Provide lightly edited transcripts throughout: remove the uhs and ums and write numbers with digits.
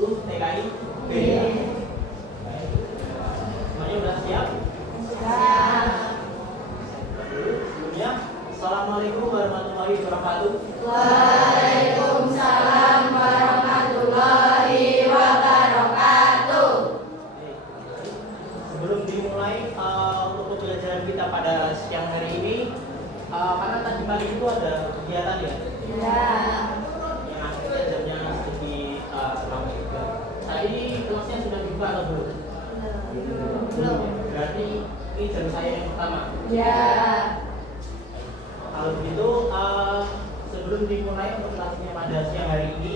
TKI B. Semuanya sudah siap? Siap. Sebelumnya, Assalamualaikum warahmatullahi wabarakatuh. Waalaikumsalam warahmatullahi wabarakatuh. Sebelum dimulai untuk pembelajaran kita pada siang hari ini, karena tadi pagi itu ada kegiatan ya? Ya. Yang akhirnya jamnya sedikit kurang juga. Tadi kelasnya sudah dibuka atau belum? Belum. Berarti ini jam saya yang pertama. Ya. Kalau begitu, sebelum dimulai untuk kelasnya pada siang hari ini,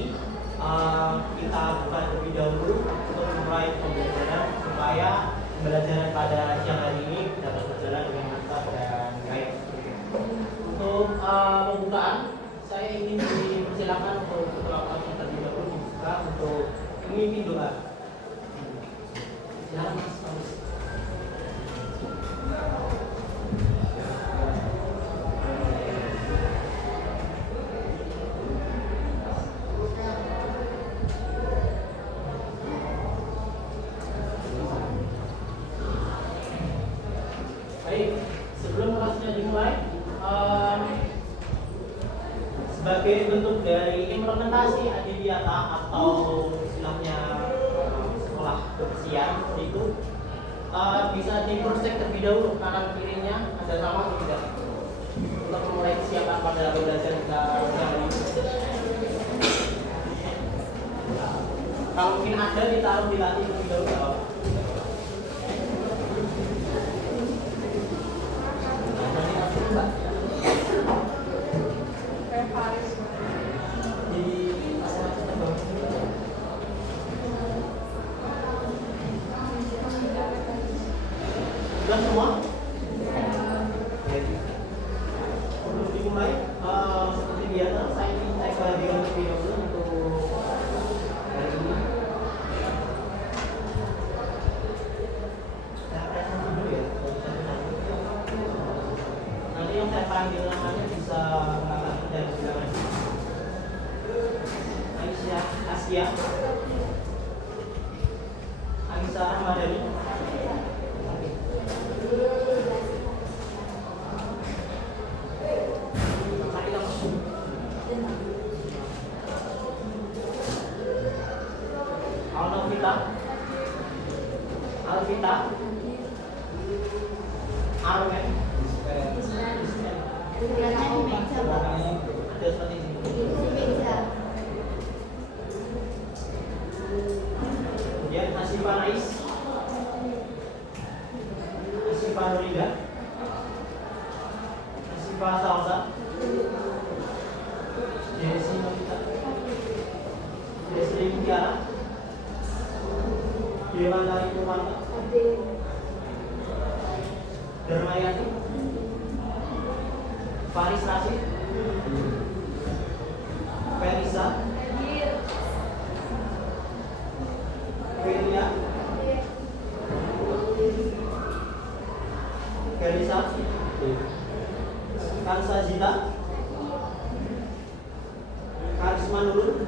kita buka terlebih dahulu untuk memulai pembelajaran supaya pembelajaran pada siang hari ini dapat berjalan dengan lancar dan baik. Untuk pembukaan, saya ingin dipersilakan untuk ketua terlebih dahulu dibuka untuk memimpin doa. Silakan Mas. Baik, sebelum kelasnya dimulai, sebagai bentuk dari implementasi adiwiyata atau istilahnya sekolah kebersihan itu bisa di cross check terlebih dahulu kanan kirinya ada sama atau tidak untuk memulai kesiapan pada belajar kita siang hari ini. Kalau mungkin ada ditaruh di latih terlebih dahulu. Sudah semua? Sebelum dimulai, seperti biasa saya ingin cek kehadiran terlebih dahulu untuk hari ini. Saya present dulu ya. Nanti yang saya panggil namanya bisa mengatakan dari silakan. Aisyah Asia, Aisyah Ahmadani. Alvita, Arwen, ada seperti ini. Kemudian Asifa Rais, Asifa Nurida, Asifa Salsa, Jesse Novita, Jesse Mutiara, Dewa Dari Purwanta, Dermayati, Faris Rasid, Felisa, Felia, Felisa, Kansa Zita, Karisma Nurul,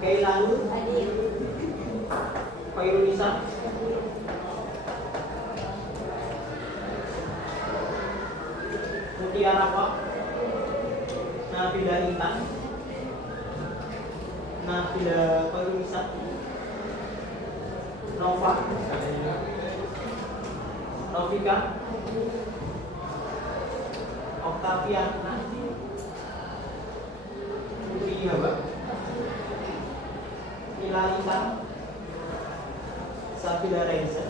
Keila Nur, Fairunisa, Mutiara Pak, Nabila Intan, Nabila Fairunisa, Nova, Novika, Octaviana, Putri Haba, Ilalita, Safira Reza,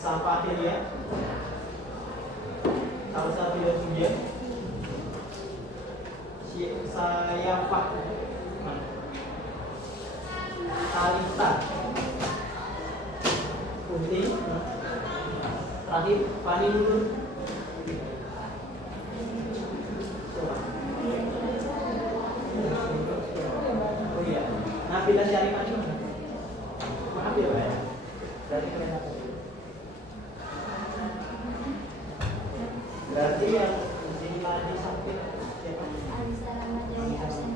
Safahilia, Al-Safira Julia, Sayafah, Talita, Putri, terakhir Fani Nurul. Oh iya, Nabila Syarifah juga. Maaf ya Pak ya. Berarti keren apa? Berarti yang di sini tadi sampai siapa? Alisa Ramadhani absen.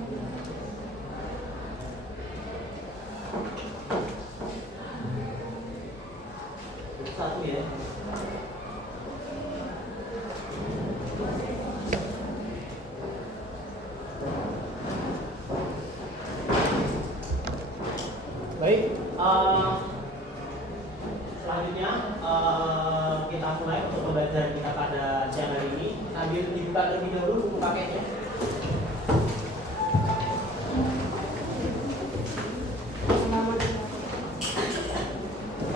Satu ya. Baik, selanjutnya kita mulai untuk pembelajaran kita pada siang hari ini. Sambil dibuka terlebih dahulu buku paketnya.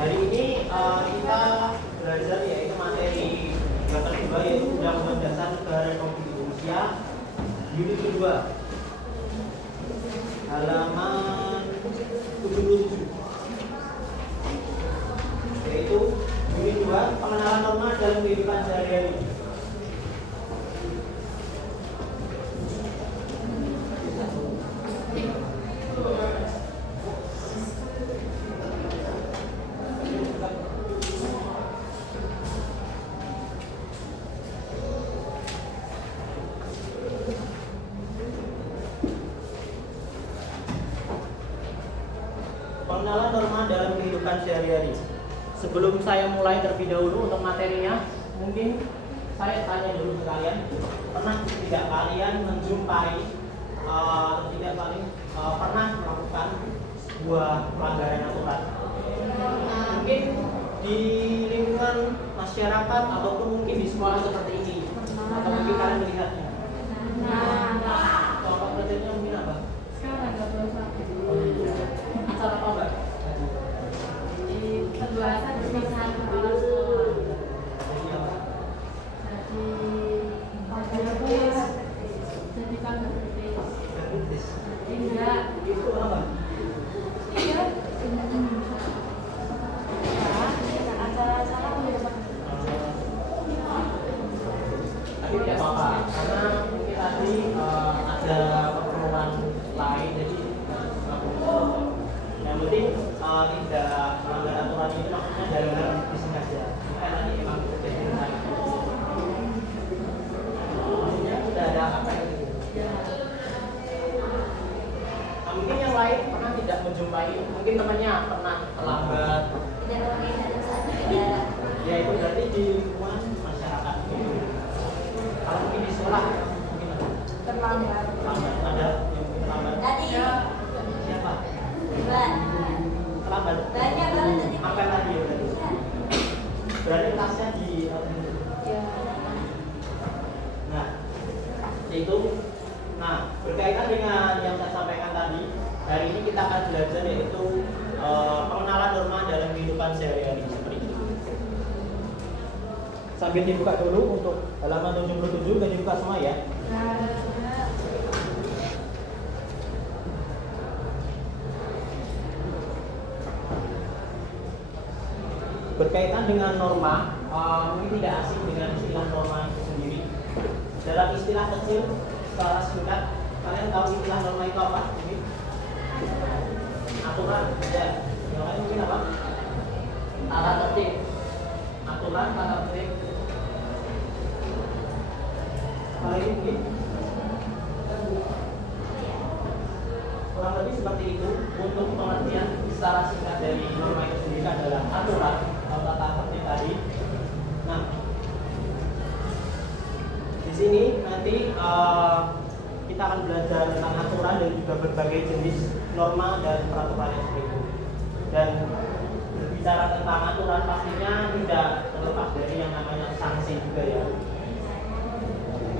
Hari ini kita belajar yaitu materi yang kedua yaitu Undang-Undang Dasar Negara Republik Indonesia unit kedua halaman 77 yaitu unit 2 pengenalan norma dalam kehidupan sehari-hari. Pengenalan norma dalam kehidupan sehari-hari. Sebelum saya mulai terlebih dahulu untuk materinya, mungkin saya tanya dulu ke kalian, pernah tidak kalian menjumpai atau tidak paling pernah melakukan sebuah pelanggaran aturan? Mungkin di lingkungan masyarakat ataupun mungkin di sekolah seperti ini, atau mungkin kalian melihatnya. Contoh prakteknya mungkin apa? Sekarang nggak boleh sakit. Acara apa mbak? Di perluasan pernikahan kepala sekolah. Jadi apa? Jadi kantor kritis. Kritis. Enggak. Itu apa? Iya. Acara-acara Tapi tidak apa-apa, karena mungkin tadi ada keperluan lain, jadi yang penting tidak melanggar aturan itu maksudnya dalam bisnis saja. Tadi emang terjadi dengan maksudnya sudah ada apa gitu. Nah, mungkin yang lain pernah tidak menjumpai, mungkin temannya pernah terlambat. tidak berkaitan saat tidak. Ya itu berarti di lingkungan masyarakat. Kalau mungkin di sekolah mungkin ada. Terlambat. Terlambat, ada yang terlambat. Tadi Siapa? Terlambat. banyak banget tadi. Apel tadi ya tadi. Berarti kelasnya di Ya. nah itu. Nah berkaitan dengan yang saya sampaikan tadi, hari ini kita akan belajar yaitu pengenalan norma dalam kehidupan sehari-hari seperti itu. Sambil dibuka dulu untuk halaman 77 dan dibuka semua ya. Berkaitan dengan norma, mungkin tidak asing dengan istilah norma itu sendiri. Dalam istilah kecil, secara singkat, kalian tahu istilah norma itu apa? Ini aturan, ya. Yang lain mungkin apa? Tata tertib. Aturan, tata tertib. Hal ini mungkin kurang lebih seperti itu. Untuk pengertian secara singkat dari norma itu sendiri adalah aturan atau tata tertib tadi. Nah, di sini nanti kita akan belajar tentang aturan dan juga berbagai jenis norma dan peraturan yang seperti itu. Dan berbicara tentang aturan pastinya tidak terlepas dari yang namanya sanksi juga ya.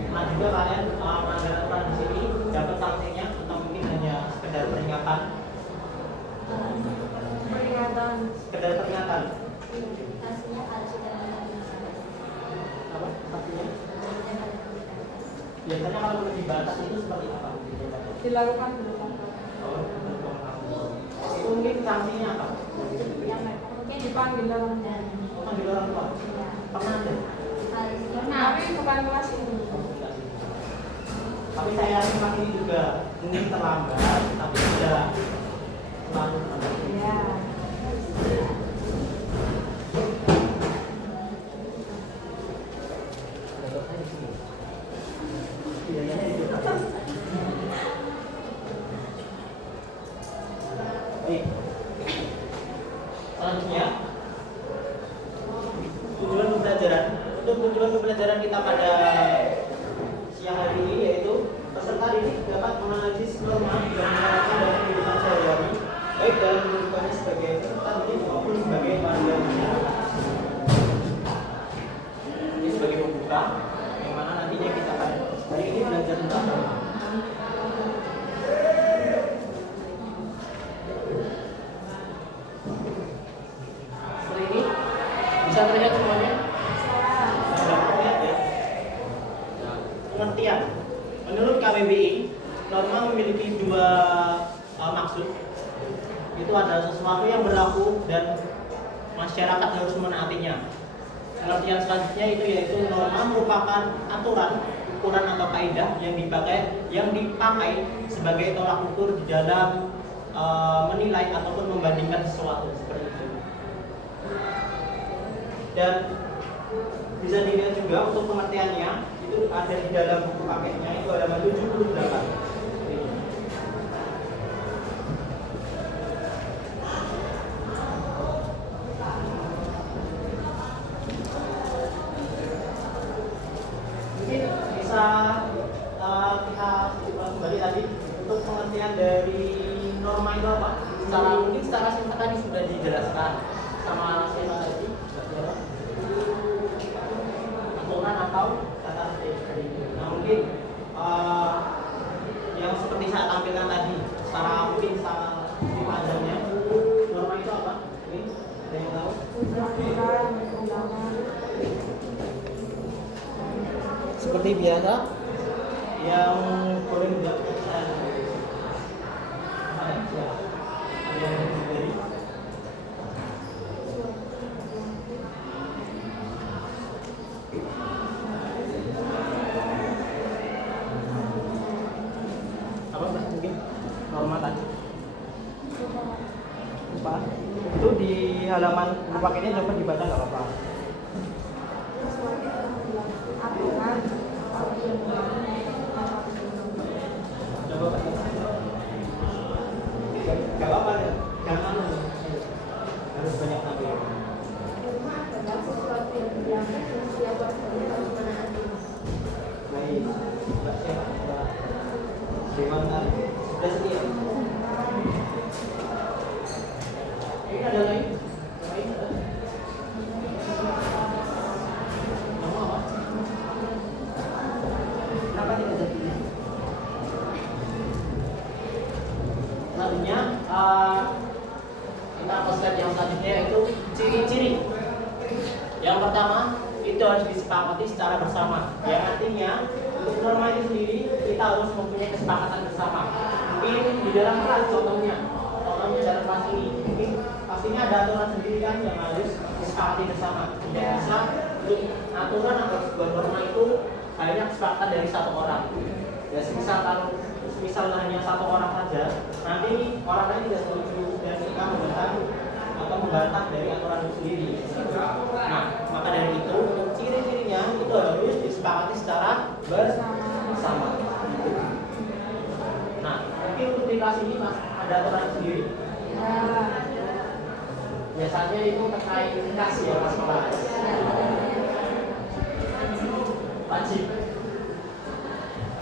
Nah juga kalian melanggar aturan di sini dapat sanksinya atau mungkin hanya sekedar peringatan. Peringatan. Sekedar peringatan. Hasilnya kalau sudah Apa? Sanksinya? Biasanya kalau lebih batas itu seperti apa? Dilakukan dulu. Oh, itu mungkin sanksinya apa? mungkin Dipanggil orang dan Panggil orang tua. ya Pernah ada? harusnya Tapi bukan kelas ini. Tapi saya yakin Mas ini juga mungkin terlambat, tapi tidak selalu terlambat. Ya. Baik. Selanjutnya, tujuan pembelajaran. Untuk tujuan pembelajaran kita pada siang hari ini yaitu peserta didik dapat menganalisis norma dan menerapkan dalam kehidupan sehari-hari, baik dalam kehidupannya sebagai peserta didik maupun sebagai warga masyarakat. Ini sebagai pembuka, yang mana nantinya kita akan hari ini belajar tentang norma. Seperti ini, bisa terlihat semuanya? Sudah terlihat ya? Nah, pengertian. Menurut KBBI, norma memiliki dua maksud. Itu adalah sesuatu yang berlaku dan masyarakat harus menaatinya. Pengertian selanjutnya itu yaitu norma merupakan aturan, ukuran atau kaidah yang dipakai sebagai tolak ukur di dalam menilai ataupun membandingkan sesuatu seperti itu. Dan bisa dilihat juga untuk pengertiannya itu ada di dalam buku paketnya itu halaman 78. Mungkin bisa kita kembali tadi untuk pengertian dari norma itu apa? Mungkin secara singkat tadi sudah dijelaskan sama siapa tadi? Aturan atau tata tertib seperti itu. Nah mungkin yang seperti saya tampilkan tadi secara mungkin secara panjangnya norma itu apa? Ini ada yang tahu? Seperti biasa yang boleh menjawab saya ada siapa? Ada yang dari apa Mbak? Mungkin norma tadi lupa itu di halaman paketnya coba dibaca nggak apa-apa. Aturan. Coba baca. Nggak apa-apa ya, jangan harus banyak tampil. adalah sesuatu yang dianggap dan siapa saja harus menaati. Baik, Mbak siapa? Mbak Dewantar. Sudah sekian. Ini ada lagi? Lain ada? Kamu apa? Kenapa tidak jadi? Selanjutnya kita ke slide yang selanjutnya yaitu ciri-ciri. Yang pertama itu harus disepakati secara bersama. Yang artinya untuk norma itu sendiri kita harus mempunyai kesepakatan bersama. Mungkin di dalam kelas contohnya dalam kelas ini mungkin pastinya ada aturan sendiri kan yang harus disepakati bersama. Tidak bisa untuk aturan atau sebuah norma itu hanya kesepakatan dari satu orang. Ya misal hanya satu orang saja, nanti orang lain tidak setuju dan kita membantah dari aturan itu sendiri. Nah, maka dari itu untuk ciri-cirinya itu harus disepakati secara bersama. Nah, mungkin untuk di kelas ini mas ada aturan sendiri. Biasanya itu terkait kas ya mas kelas. Wajib.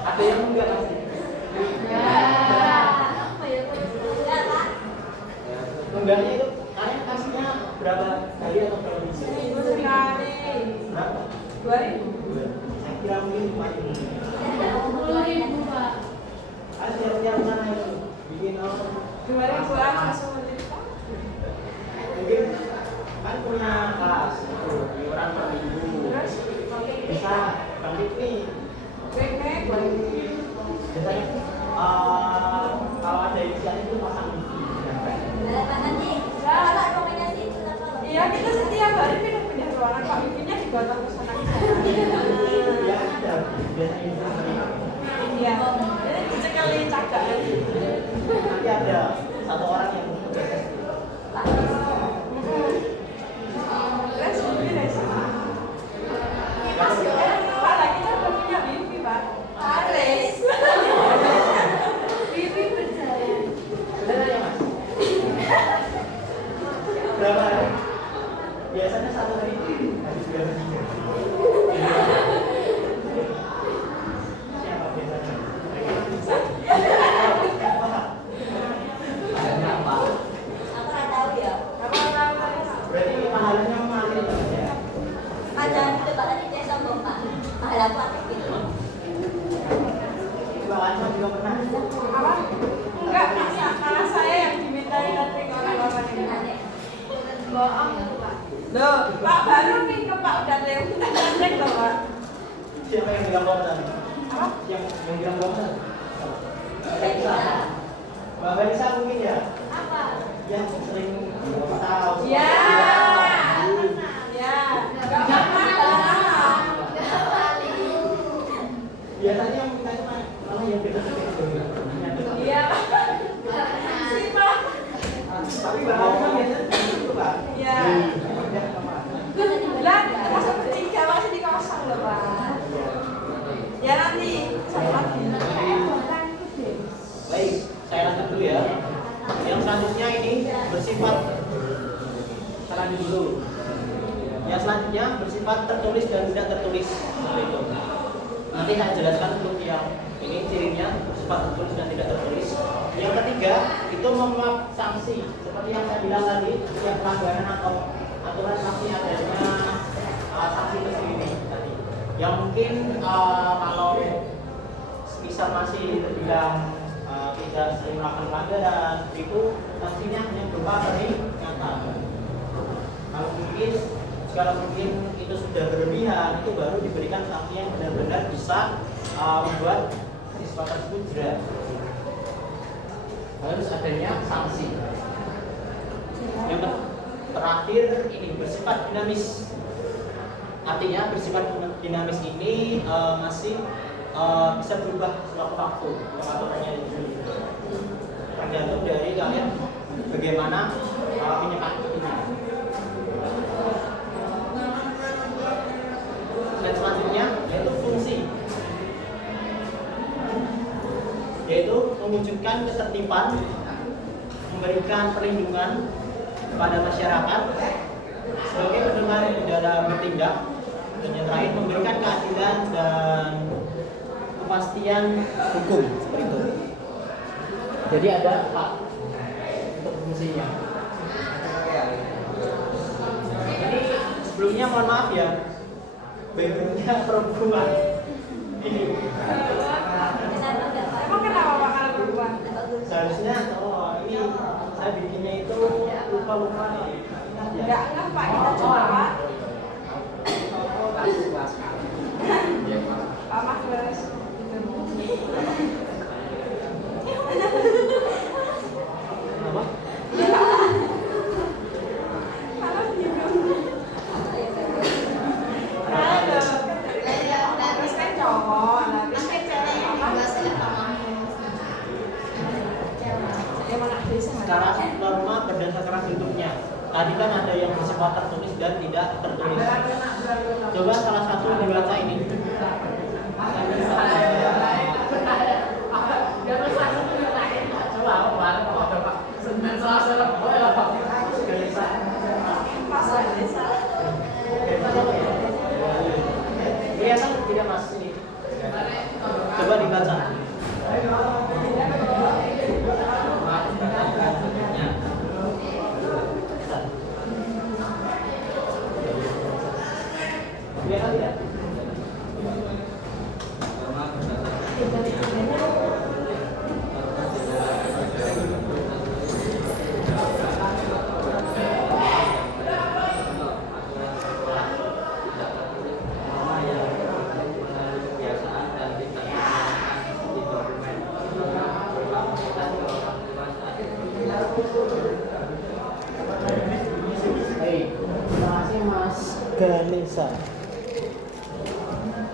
Ada yang enggak pasti. Enggaknya itu kalian kasihnya berapa kali atau berapa minggu? Seminggu sekali. Berapa? 2000. Saya kira mungkin 5.000. 10.000 Pak. Siap-siap mana itu? Bikin 2000-an langsung menderita. mungkin kan punya kelas itu iuran per minggu. Terus Bisa bangkit nih. baik-baik 2000. Biasanya kalau ada inisiatif itu pasang Iya, kita setiap hari pindah-pindah ruangan. Pak Bibinya digotong ke sana ke sana. ya ada biasanya itu Iya. Ini dicekelin cagak. nanti ada satu orang yang bertugas. Terus Bibi resa. Pak, lagi kita udah punya Bibi, Pak. Ares. Bibi berjaya. Beneran ya mas? Berapa hari? Biasanya satu hari habis berapa tiga? Siapa biasanya? Apa? Berarti pahalanya mengalir ya? Bawaan juga pernah. Apa? Enggak, malah saya yang dimintai catering orang-orang ini. Bohong itu Pak. Loh, Pak baru nih ke Pak udah ada yang minta catering loh, Pak. Siapa yang bilang bohong? Apa? Yang bilang bohong? Mbak Barisa mungkin ya? Apa? Yang sering tahu. Iya. Ya. Enggak pernah. Biasanya yang minta itu malah yang beda. Iya. Si Pak. Tapi bahannya biasanya itu Pak. Iya. Lah, termasuk bertiga masih di kosong loh, Pak. Ya nanti satu lagi. Baik, saya lanjut dulu ya. Yang selanjutnya ini bersifat lanjut dulu. Yang selanjutnya bersifat tertulis dan tidak tertulis. Seperti itu. Nanti saya jelaskan untuk yang ini cirinya bersifat tertulis dan tidak tertulis. Yang ketiga itu memuat sanksi seperti yang saya bilang tadi, yang pelanggaran atau aturan sanksi adanya sanksi tersendiri tadi. Yang mungkin kalau misal masih terbilang tidak sering melakukan pelanggaran itu sanksinya hanya berupa peringatan. Kalau mungkin itu sudah berlebihan itu baru diberikan sanksi yang benar-benar bisa membuat siswa tersebut jerah. Harus adanya sanksi. Yang terakhir ini bersifat dinamis. Artinya bersifat dinamis ini masih bisa berubah sewaktu-waktu pengaturannya itu. Tergantung dari kalian bagaimana menyikapinya. Dan selanjutnya yaitu fungsi, yaitu mewujudkan ketertiban, memberikan perlindungan kepada masyarakat sebagai pendengar di dalam bertindak, dan yang terakhir memberikan keadilan dan kepastian hukum seperti itu. Jadi ada 4 untuk fungsinya. Ini sebelumnya mohon maaf ya, backgroundnya perempuan. Ini Emang kenapa Pak kalau berubah? seharusnya ini saya bikinnya itu lupa nih. Ingat ya? Enggak Pak, kita coba Pak. Pak Mas beres. Apa? Halo, bingung. Halo. Terus kan cowok, terus kan cewek yang mana bisa Secara norma berdasarkan bentuknya. Tadi kan ada yang bersifat tertulis dan tidak tertulis. Coba salah satu dibaca ini. Kelihatan tidak mas ini. Coba dibaca. Baik, terima kasih Mas Ganesha.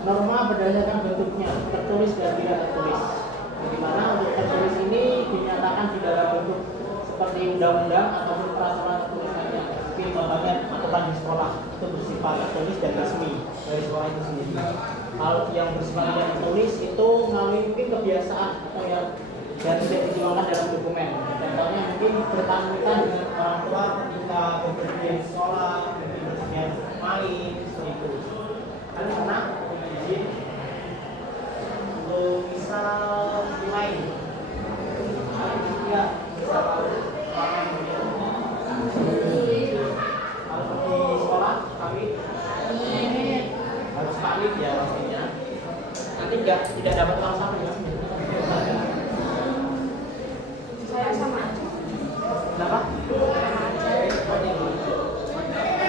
Norma berdasarkan bentuknya, tertulis dan tidak tertulis. Di mana untuk tertulis ini dinyatakan di dalam bentuk seperti undang-undang ataupun peraturan tertulis lainnya. Mungkin contohnya aturan di sekolah itu bersifat tertulis dan resmi dari sekolah itu sendiri. Kalau yang bersifat tidak tertulis itu melalui mungkin kebiasaan atau yang tidak dituangkan dalam dokumen. Contohnya mungkin berpamitan dengan orang tua ketika bepergian sekolah, bepergian main, seperti itu. Kalian pernah izin untuk misal main? Kalian tidak bisa main kalau di sekolah kami harus pamit ya pastinya. Nanti tidak dapat uang sama ya. Saya sama aja. Kenapa?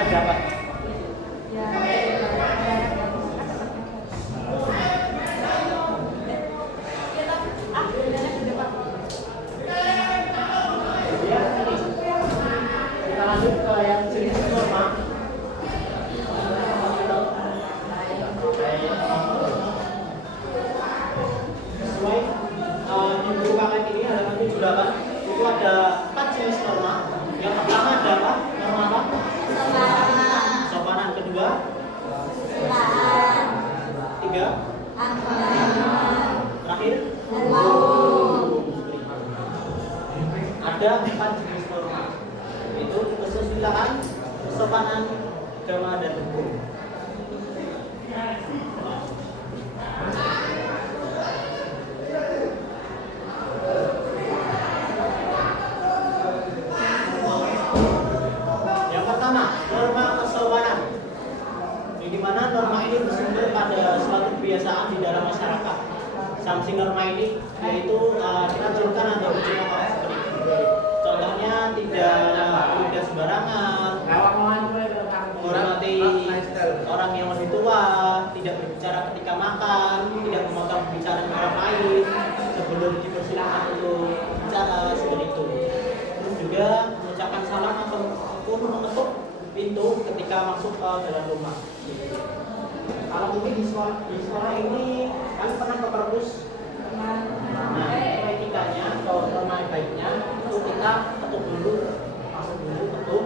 Dapat. Ya. Ya, kita lanjut ke yang jenis norma. Sesuai di buku paket ini halaman 78 itu ada 4 jenis norma. Yang pertama adalah norma apa? Sopanan. Kedua, 3, terakhir, ada 4 jenis norma, yaitu kesusilaan, kesopanan, agama, dan hukum. Yang pertama, norma kesopanan. Di mana norma ini bersumber pada suatu kebiasaan di dalam masyarakat. Sanksi norma ini yaitu dianjurkan atau dicontohkan seperti itu. Contohnya tidak sembarangan, menghormati orang yang lebih tua, tidak berbicara ketika makan, tidak memotong pembicaraan orang lain sebelum dipersilakan untuk bicara seperti itu. Terus juga mengucapkan salam ataupun mengetuk pintu ketika masuk ke dalam rumah. Kalau mungkin di sekolah ini kalian pernah ke perpus? Nah, etikanya atau norma baiknya itu kita ketuk dulu, masuk dulu, ketuk,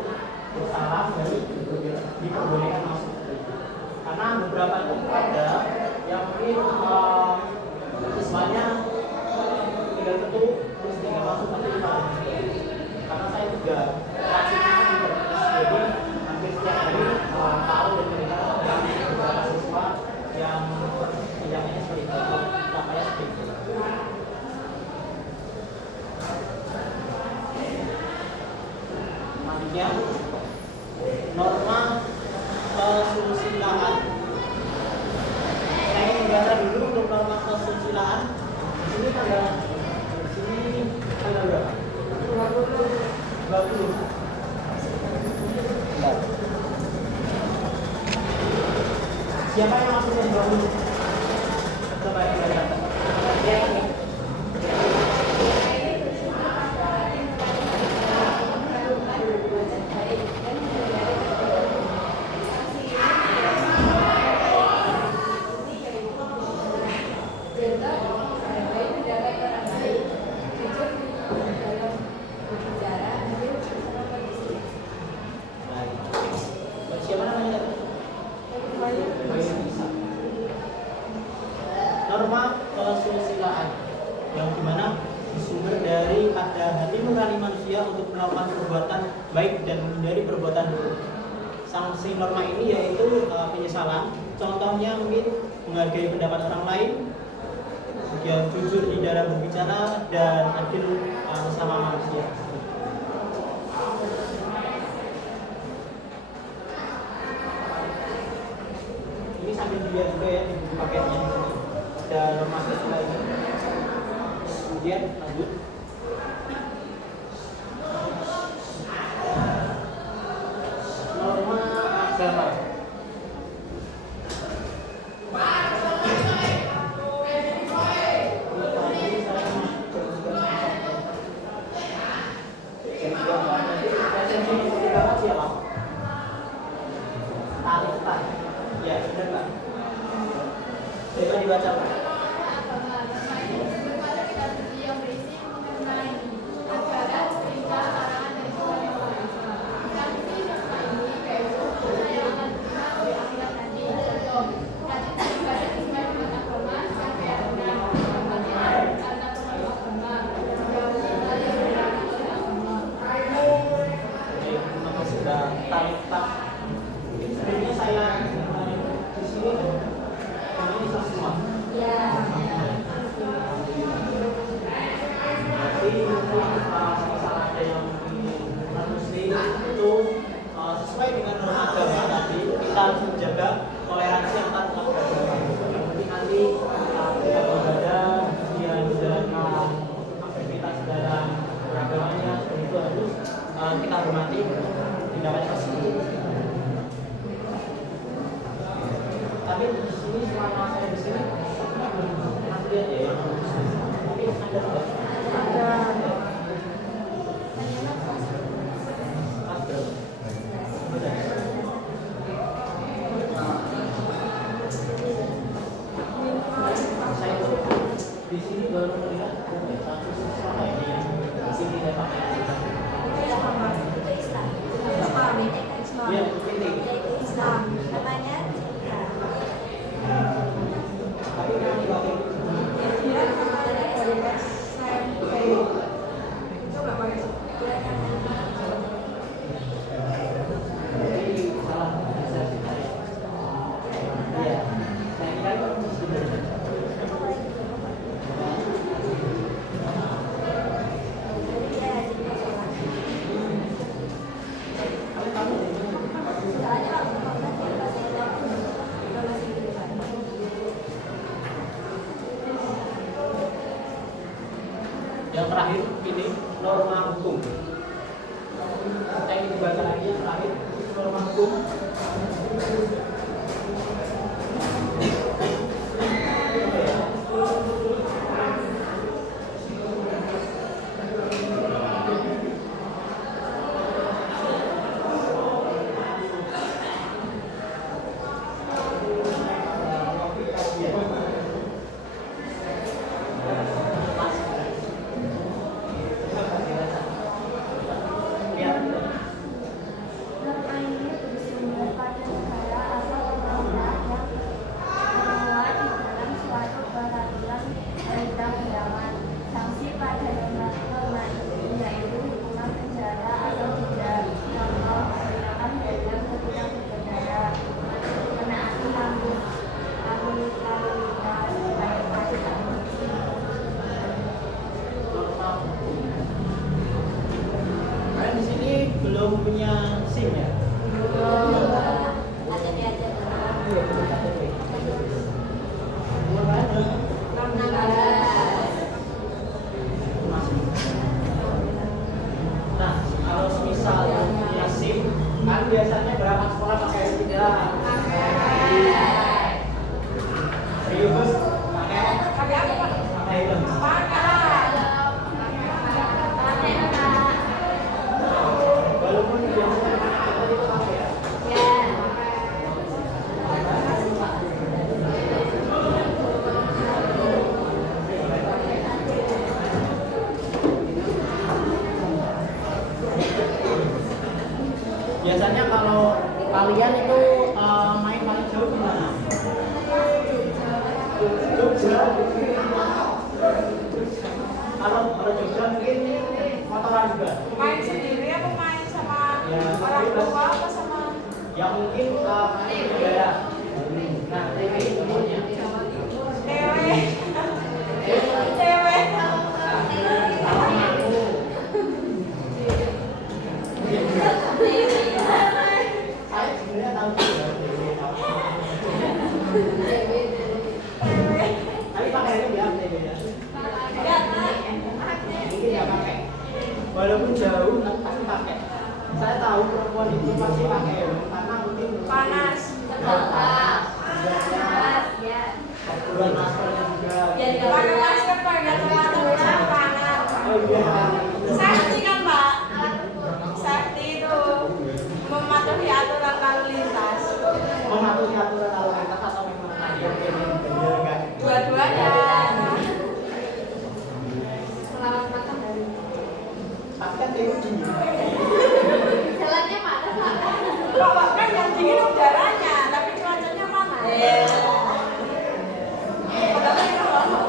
bersalam, baru diperbolehkan masuk. Karena beberapa itu ada yang mungkin siswanya tidak ketuk, terus tidak masuk nanti karena saya juga praktiknya di perpus, jadi hampir setiap hari tahu dan mendengar tentang beberapa siswa yang tidaknya seperti itu, namanya seperti itu. Selanjutnya, norma kesusilaan. Saya membaca dulu untuk norma kesusilaan. Di sini tanggal berapa? 20. Bentar. Siapa yang masuk ke 20? Coba kita lihat. Ya, ini. Siapa namanya? Norma kesusilaan yang dimana bersumber dari pada hati nurani manusia untuk melakukan perbuatan baik dan menghindari perbuatan buruk. Sanksi norma ini yaitu penyesalan. Contohnya mungkin menghargai pendapat orang lain, yang jujur di dalam berbicara, dan adil sama manusia. Ini sambil dilihat juga ya di buku paketnya di sini. Ada norma sosial ini. Kemudian lanjut. Norma agama. misalnya ada yang non muslim itu sesuai dengan norma agama tadi kita harus menjaga toleransi antar umat beragama. Yang penting nanti kita beribadah, dia menjalankan aktivitas dalam beragamanya, itu harus kita hormati tindakan tersebut. Tapi di sini selama saya di sini belum lihat ya, tapi ada nggak? Saya di sini baru melihat kasus selama ini yang di sini saya pakai. Iya, ini. Katanya Tapi kan dipakai. dia dari SMP itu nggak pakai Jadi salah persepsi saya. Iya, saya kira itu muslim. Tapi kamu yang terakhir ini norma hukum. Saya ingin dibaca lagi yang terakhir norma hukum. Norma ini bersumber pada negara atau undang-undang yang termuat di dalam suatu peraturan perundang-undangan. Sanksi pada norma ini yaitu hukuman penjara atau denda. Contoh kebijakan dalam ketika bernegara, menaati lalu lintas baik pada Kalian di sini belum punya SIM ya? ada diajar Iya, belum KTP. Belum ada. Nah, kalau misal punya SIM, kan biasanya berapa sekolah pakai SIM ya? Serius? Pakai? pakai apa Pak? Pakai itu. Walaupun biasanya kita itu pakai ya. Biasanya kalau kalian itu main paling jauh di mana? Jogja. Kalau Jogja mungkin motoran juga. Main sendiri apa main sama Ya, orang bebas. tua apa sama Ya mungkin negara. Nah, TV umurnya. cewek cewek Kalau aku saya sebenarnya tahu juga tapi pakainya dia TV ya. Mungkin nggak pakai. Walaupun jauh, tapi pasti pakai. Saya tahu perempuan itu pasti pakai karena mungkin panas buat maskernya juga. pakai masker pakai kacamata udah panas Oh iya. safety kan Pak safety itu mematuhi aturan lalu lintas Mematuhi aturan lalu lintas atau memang ada yang ingin bener kan? dua-duanya selamat makan dari Tapi kan TV dingin. jalannya mana Pak? Pak kan yang dingin udaranya tapi cuacanya panas padahal kita lama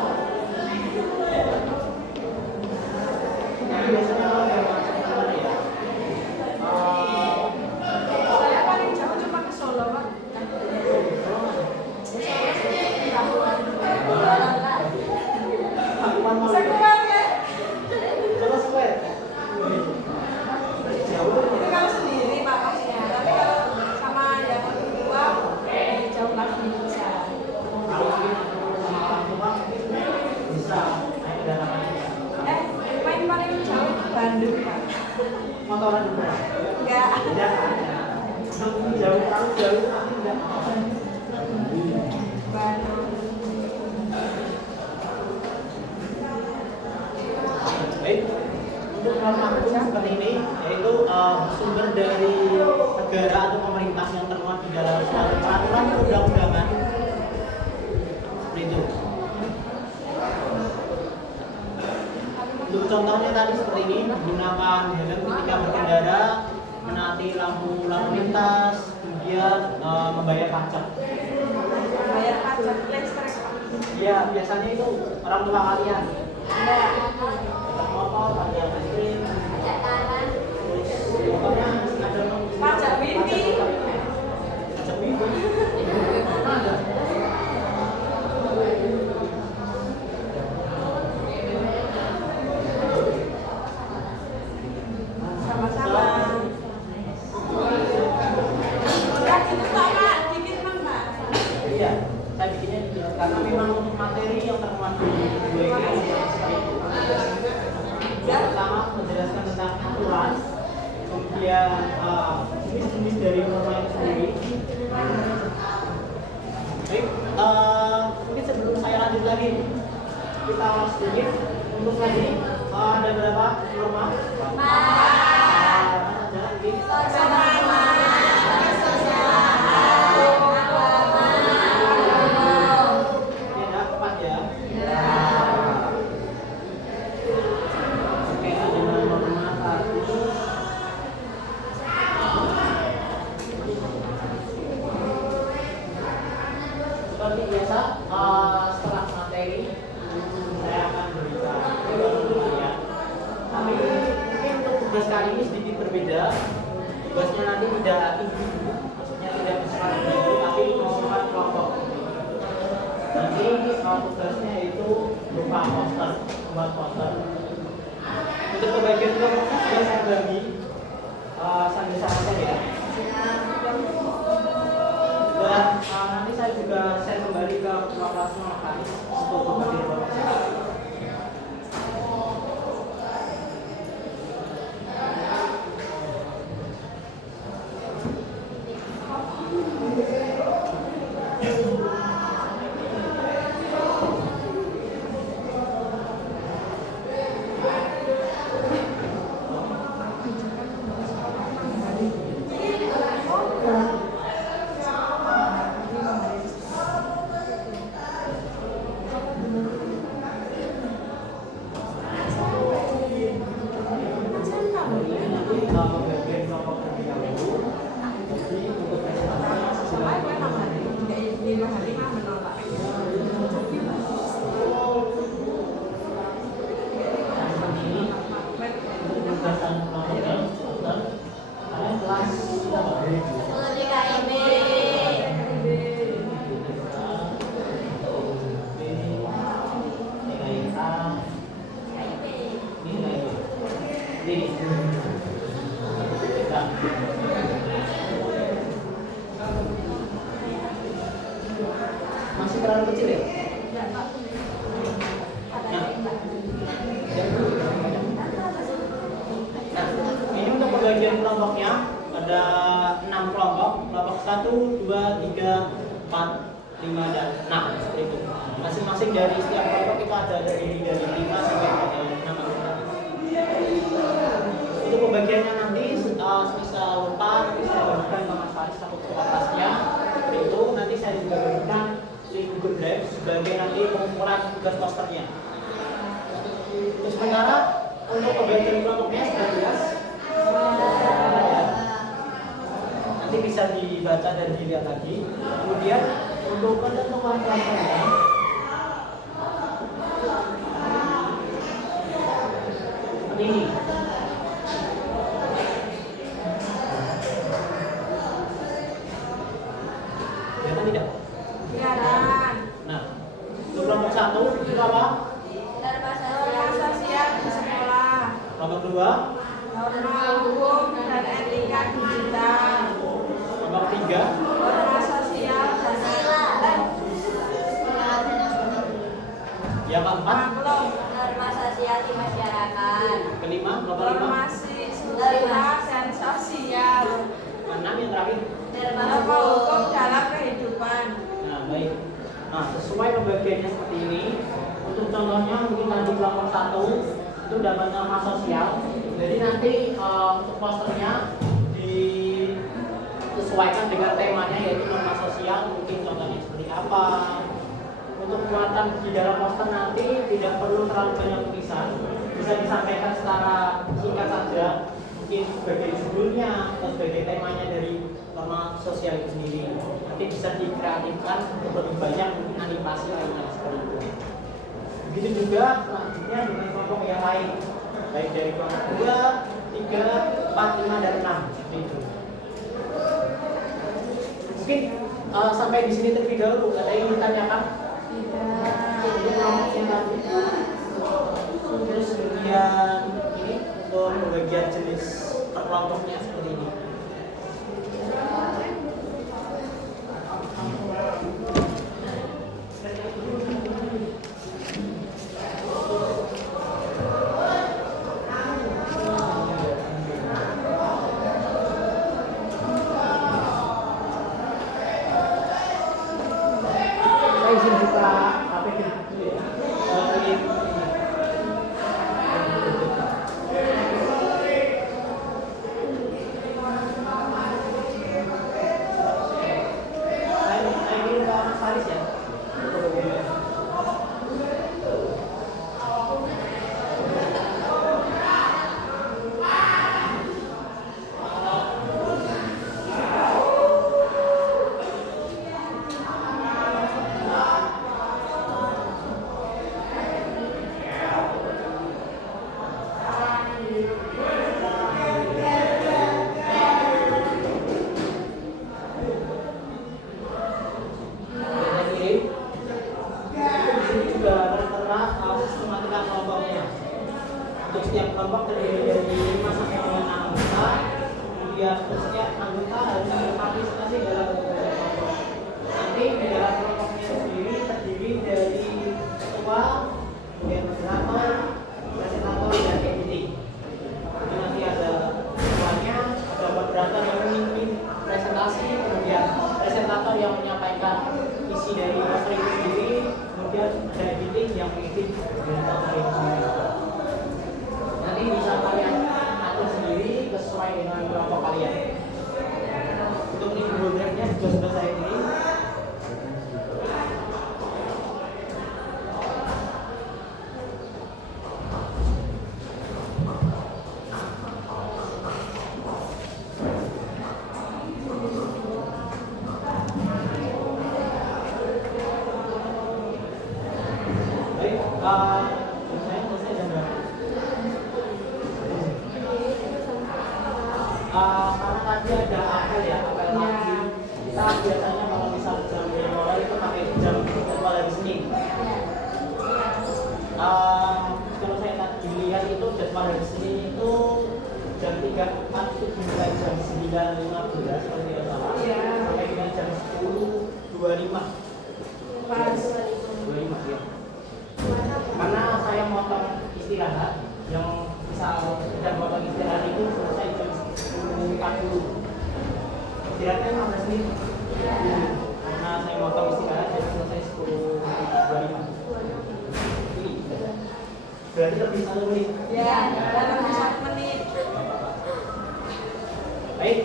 Jadi biasanya kalau dari mana ya? saya paling jauh cuma ke Solo Pak Aku mau saya keluar ya motoran juga. Enggak. Tidak. Jauh terlalu jauh tapi enggak. Bandung. Baik. Untuk norma hukum seperti ini yaitu sumber dari negara atau pemerintah yang termuat di dalam suatu peraturan perundang-undangan. Seperti itu. Untuk contohnya tadi seperti ini menggunakan helm ketika berkendara, menaati lampu lintas, kemudian membayar pajak. Bayar pajak listrik. Ya biasanya itu orang tua kalian. Enggak. Motor, pajak listrik, terus pokoknya ada Pajak wifi. Pajak wifi. Ada. Sama-sama. Enggak gitu kok, Pak. Dikit Bang, Pak. Iya, saya bikinnya karena memang untuk materi yang termuat di dua ini seperti itu. Yang pertama menjelaskan tentang aturan, kemudian jenis-jenis dari norma itu sendiri. Baik, mungkin sebelum saya lanjut lagi, kita sedikit untuk tadi ada berapa norma? Jangan di ya, 4 ya. Oke, ada norma 1. Seperti biasa, setelah materi saya akan berikan kalian. Tapi mungkin untuk tugas kali ini sedikit berbeda. Tugasnya nanti tidak individu, maksudnya tidak bersifat individu, tapi bersifat kelompok. Nanti tugasnya itu berupa poster, membuat poster. Untuk pembagian kelompoknya sudah saya bagi sambil saja ya. Dan nanti saya juga share kembali ke kelas mekanis untuk pembagian kelompoknya. Pembagian kelompok terlebih dahulu. Jadi untuk presentasi silakan. Seperti ini untuk penugasan kelompoknya poster. Kalian kelas masih terlalu kecil ya? Nah, ini untuk pembagian kelompoknya ada 6 kelompok, kelompok 1, 2, 3, 4, 5, dan 6 seperti itu. Masing-masing dari setiap kelompok itu ada terdiri dari 5 sampai 6 anggota. Untuk pembagiannya nanti semisal lupa nanti saya bagikan ke Mas Faris atau ke kelasnya. Itu nanti saya juga bagikan link Google Drive sebagai nanti pengumpulan tugas posternya. Terus sementara untuk pembagian kelompoknya sudah jelas. Nanti bisa dibaca dan dilihat lagi. Kemudian untuk penentuan kelompoknya seperti ini. Kelihatan tidak? Kelihatan. Nah, untuk kelompok 1 itu apa? Norma sosial di sekolah. Kelompok 2, Norma hukum dan etika digital. kelompok 3, Norma sosial dan yang keempat, maklum. Norma sosial di masyarakat. kelima, kelompok 5, Normasi Lima sosial. Keenam yang terakhir. Norma hukum dalam kehidupan. Nah, baik. Nah, sesuai pembagiannya seperti ini. Untuk contohnya mungkin tadi kelompok 1 itu dapat norma sosial. Jadi nanti untuk posternya disesuaikan dengan temanya yaitu norma sosial. Mungkin contohnya seperti apa. Untuk muatan di dalam poster nanti tidak perlu terlalu banyak tulisan. Bisa disampaikan secara singkat saja. Mungkin sebagai judulnya atau sebagai temanya dari norma sosial itu sendiri. Nanti bisa dikreatifkan untuk lebih banyak mungkin animasi lainnya seperti itu. Begitu juga selanjutnya dengan kelompok yang lain, baik dari kelompok 2, 3, 4, 5, dan 6 seperti itu. Mungkin sampai di sini terlebih dahulu. Ada yang ditanyakan? Untuk kelompok yang tadi. Terus kemudian ini untuk pembagian jenis per kelompoknya seperti ini. Saya izin buka HP dulu ya. Untuk setiap kelompok terdiri dari 5 sampai dengan 6 anggota. Kemudian setiap anggota harus berpartisipasi dalam beberapa kelompok. Nanti di dalam kelompoknya sendiri terdiri dari ketua, kemudian moderator, presentator, dan editing. Jadi nanti ada ketuanya, ada moderator yang memimpin presentasi, kemudian presentator yang menyampaikan isi dari poster itu sendiri, kemudian ada editing yang mengedit dari poster itu sendiri. Nanti bisa kalian atur sendiri sesuai dengan kelompok kalian. Untuk ini Google Drive-nya juga sudah saya kirim. Baik, saya selesai jam berapa? Karena tadi ada apel ya, apel lagi. Kita biasanya kalau misal jam yang awal itu pakai jam jadwal hari Senin. Kalau saya tadi lihat itu jadwal hari Senin itu jam 3.4 itu dimulai jam 9.15 kalau tidak salah. Sampai dengan jam 10.25. 25 ya. Karena saya motong istirahat yang misal dan motong istirahat itu selesai jam 10.40. Istirahatnya 15 menit. Karena saya motong istirahat jadi selesai 10.25. Berarti lebih 1 menit. Ya, lebih 1 menit. Baik,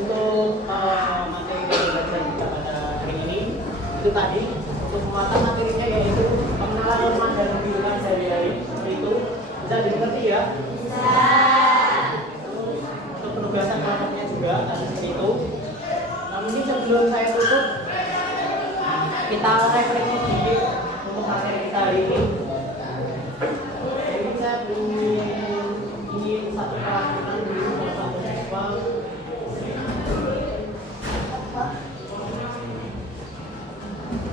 untuk materi belajar kita pada hari ini itu tadi. Untuk muatan materinya yaitu pengenalan norma dan kehidupan sehari-hari. Seperti itu bisa dimengerti ya? Bisa. Untuk penugasan kelompoknya juga tadi seperti itu. Nah mungkin sebelum saya tutup kita refleksi sedikit untuk materi kita hari ini. Jadi saya ingin satu perhatian dulu salah satu siswa.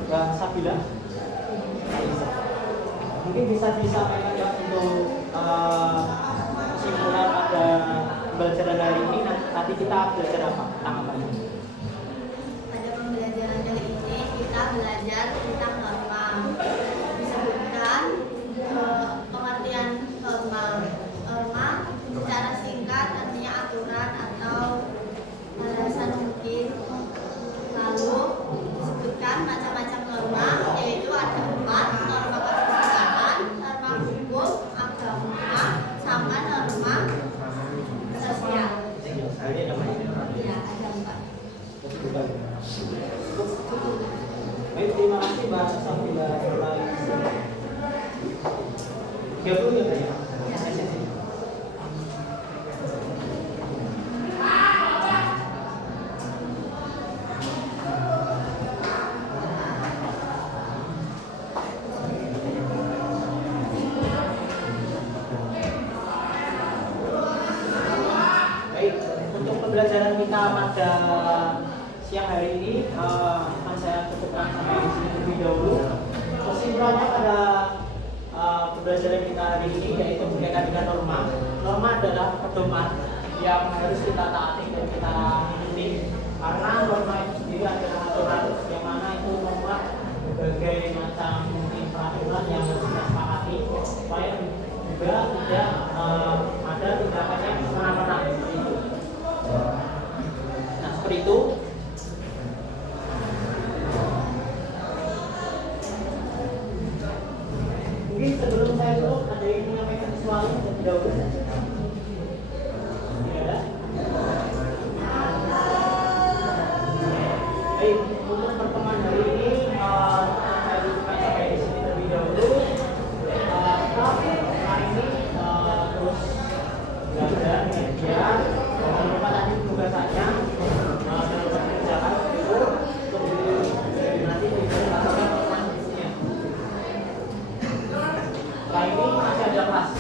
Mbak Sabila, mungkin bisa disampaikan ya untuk kesimpulan pada pembelajaran hari ini. Nanti kita belajar apa? Tentang apa ini? Pada pembelajaran kali ini kita belajar tentang norma. Disebutkan pengertian norma. Norma secara singkat artinya Baik, terima kasih Mbak Safila mulai 30 ya Mbak ya? Baik, untuk pembelajaran kita pada siang hari ini akan saya cukupkan sampai di sini terlebih dahulu. Kesimpulannya pada pembelajaran kita hari ini yaitu berkaitan dengan norma. Norma adalah pedoman yang harus kita taati dan kita ikuti karena norma itu sendiri adalah aturan yang mana itu memuat berbagai macam mungkin peraturan yang harus kita sepakati supaya juga tidak ada tindakan yang semena-mena seperti itu. Nah seperti itu. Mungkin sebelum saya tutup ada yang menyampaikan sesuatu terlebih dahulu. Tidak ada? Baik, untuk pertemuan hari ini saya cukupkan sampai di sini terlebih dahulu. Tapi hari ini terus belajar media. Jangan lupa tadi tugasannya dalam kerjakan itu untuk nanti dilakukan pertemuan. Setelah ini masih ada kelas.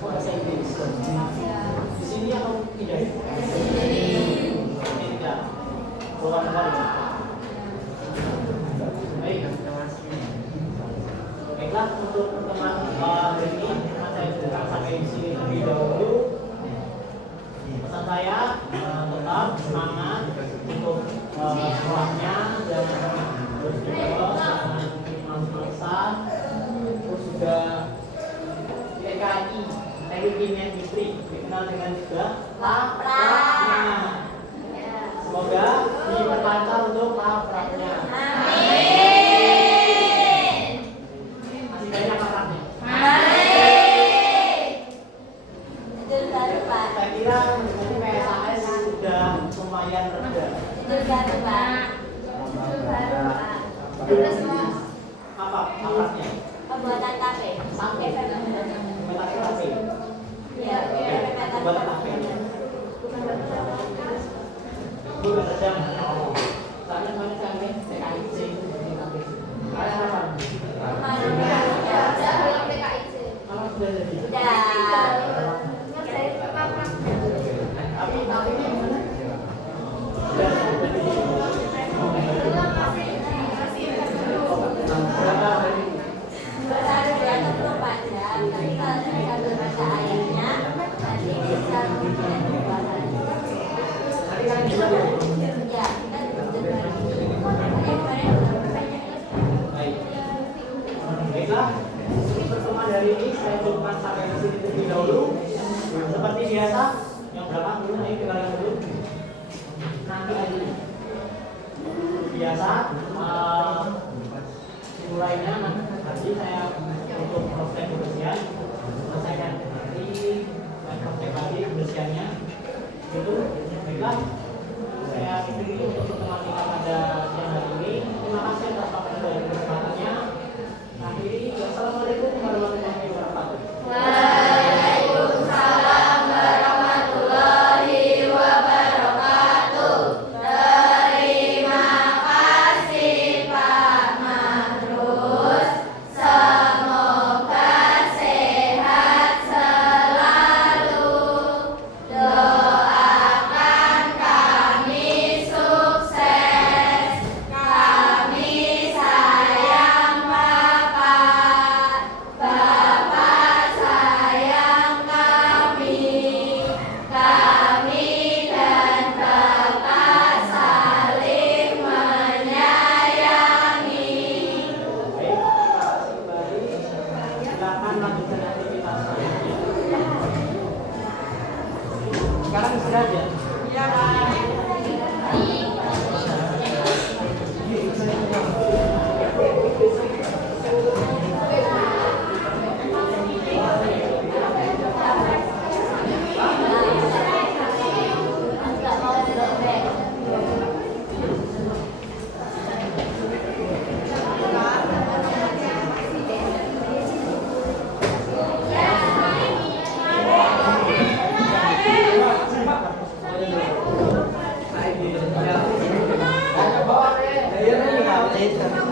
Bahasa Inggris. Di sini atau tidak? Tidak. Keluar-keluar. Baik. Baiklah untuk pertemuan hari ini saya sudah sampai di sini terlebih dahulu. Pesan saya tetap semangat untuk sekolahnya dan terus juga jangan males-malesan, terus juga TKI Teknik Kimia Industri dikenal dengan juga lapraknya. Semoga diperlancar untuk lapraknya. Masih banyak lapraknya. Saya kira meskipun PSAS sudah lumayan rendah. Apa lapraknya? Pembuatan tape. Sampai pembuatan tape. Iya, Pembuatan tape. Bukan sedang. Soalnya saya lihat TKIC itu dari tape. Kalian apa? Kalau sudah jadi. Tapi ini gimana? Baiklah, pertemuan hari ini saya cukupkan sampai di sini terlebih dahulu. Seperti biasa, yang berapa dulu? Ayo kalian dulu. Nanti aja. Biasa, mulainya nanti saya untuk proses pembersihan, selesaikan nanti saya proses lagi pembersihannya. Itu, baiklah. Saya akhiri untuk pertemuan kita pada siang hari ini. Terima kasih atas waktu dan kesempatannya. Akhiri, wassalamualaikum warahmatullahi wabarakatuh. Waalaikumsalam warahmatullahi wabarakatuh. Terima kasih Pak Madrus. Semoga sehat selalu. Doakan kami sukses itu.